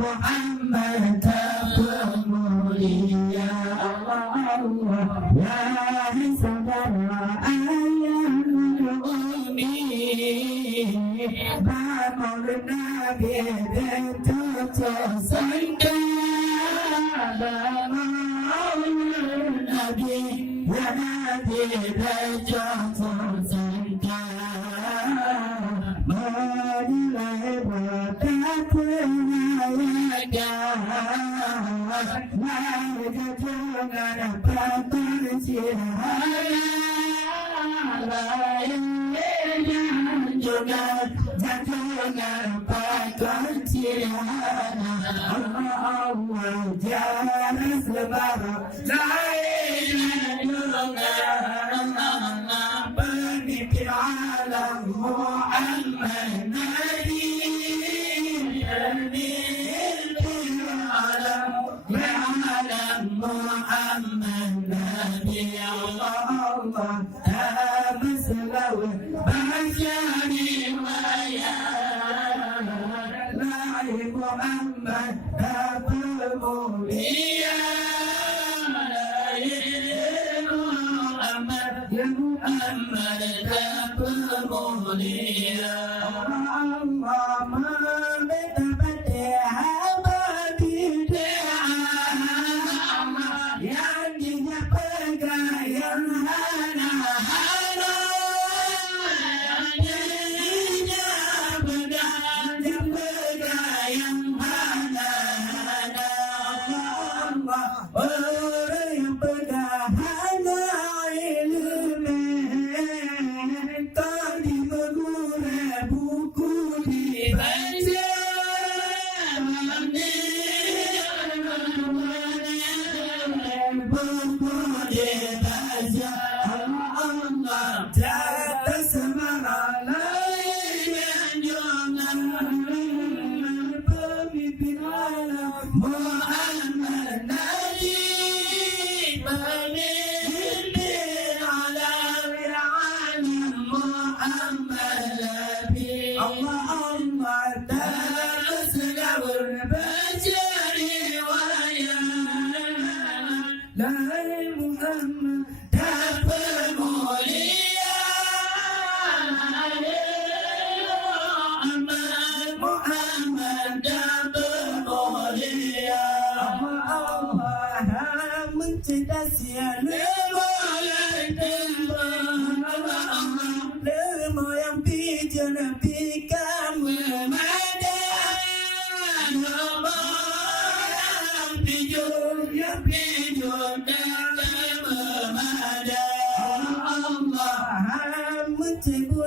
محمد تقومي يا الله يا حسن الآيات بامرنا بيدك تصدق النبي يا نبي رجعت تصدق ما لعبتك يا ما يجتنا بطرسها لا يجتنا جتنا بطرسها الله جالس برا لا يجتنا بني في العالم محمد محمد نبي الله مسلو بشري ويا لا محمد أبو يا محمد يا محمد أبو يا الله ما بتبدع Table